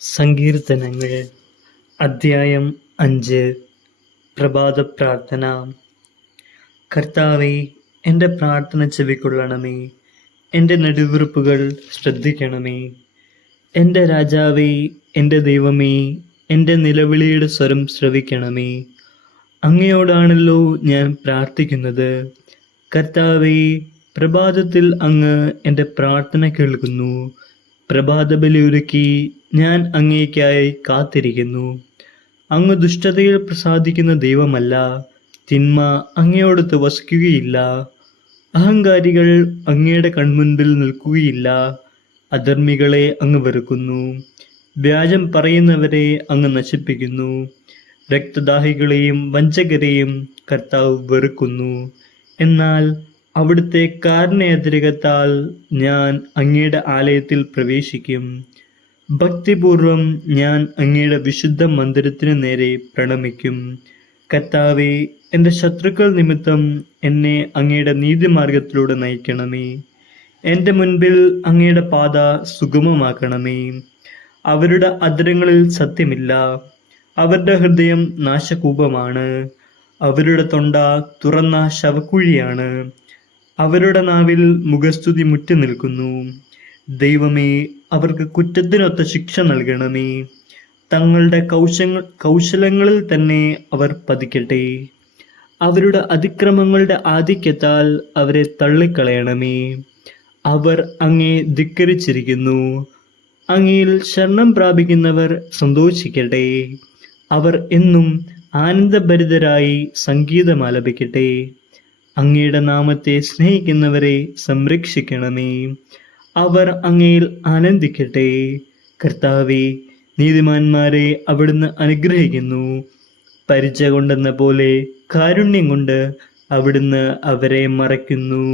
സങ്കീർത്തനങ്ങൾ അദ്ധ്യായം 5. പ്രഭാത പ്രാർത്ഥന. കർത്താവേ, എൻ്റെ പ്രാർത്ഥന ചെവിക്കൊള്ളണമേ, എൻ്റെ നെടുവീർപ്പുകൾ ശ്രദ്ധിക്കണമേ. എൻ്റെ രാജാവേ, എൻ്റെ ദൈവമേ, എൻ്റെ നിലവിളിയുടെ സ്വരം ശ്രവിക്കണമേ. അങ്ങയോടാണല്ലോ ഞാൻ പ്രാർത്ഥിക്കുന്നത്. കർത്താവേ, പ്രഭാതത്തിൽ അങ്ങ് എൻ്റെ പ്രാർത്ഥന കേൾക്കുന്നു. പ്രഭാതബലി ഒരുക്കി ഞാൻ അങ്ങേയ്ക്കായി കാത്തിരിക്കുന്നു. അങ്ങ് ദുഷ്ടതയിൽ പ്രസാദിക്കുന്ന ദൈവമല്ല, തിന്മ അങ്ങയോടൊത്ത് വസിക്കുകയില്ല. അഹങ്കാരികൾ അങ്ങയുടെ കൺമുൻപിൽ നിൽക്കുകയില്ല. അധർമ്മികളെ അങ്ങ് വെറുക്കുന്നു, വ്യാജം പറയുന്നവരെ അങ്ങ് നശിപ്പിക്കുന്നു. രക്തദാഹികളെയും വഞ്ചകരെയും കർത്താവ് വെറുക്കുന്നു. എന്നാൽ അവിടുത്തെ കാരുണ്യാതിരകത്താൽ ഞാൻ അങ്ങയുടെ ആലയത്തിൽ പ്രവേശിക്കും. ഭക്തിപൂർവം ഞാൻ അങ്ങയുടെ വിശുദ്ധ മന്ദിരത്തിനു നേരെ പ്രണമിക്കും. കർത്താവേ, എൻ്റെ ശത്രുക്കൾ നിമിത്തം എന്നെ അങ്ങയുടെ നീതിമാർഗത്തിലൂടെ നയിക്കണമേ. എൻ്റെ മുൻപിൽ അങ്ങയുടെ പാത സുഗമമാക്കണമേ. അവരുടെ അധരങ്ങളിൽ സത്യമില്ല, അവരുടെ ഹൃദയം നാശകൂപമാണ്. അവരുടെ തൊണ്ട തുറന്ന ശവക്കുഴിയാണ്. അവരുടെ നാവിൽ മുഖസ്തുതി മുറ്റി നിൽക്കുന്നു. ദൈവമേ, അവർക്ക് കുറ്റത്തിനൊത്ത ശിക്ഷ നൽകണമേ. തങ്ങളുടെ കൗശലങ്ങളിൽ തന്നെ അവർ പതിക്കട്ടെ. അവരുടെ അതിക്രമങ്ങളുടെ ആധിക്യത്താൽ അവരെ തള്ളിക്കളയണമേ. അവർ അങ്ങേ ധിക്കരിച്ചിരിക്കുന്നു. അങ്ങയിൽ ശരണം പ്രാപിക്കുന്നവർ സന്തോഷിക്കട്ടെ. അവർ എന്നും ആനന്ദഭരിതരായി സംഗീതമാലപിക്കട്ടെ. അങ്ങയുടെ നാമത്തെ സ്നേഹിക്കുന്നവരെ സംരക്ഷിക്കണമേ. അവർ അങ്ങയിൽ ആനന്ദിക്കട്ടെ. കർത്താവേ, നീതിമാന്മാരെ അവിടുന്ന് അനുഗ്രഹിക്കുന്നു. പരിച കൊണ്ടെന്ന പോലെ കാരുണ്യം കൊണ്ട് അവിടുന്ന് അവരെ മറയ്ക്കുന്നു.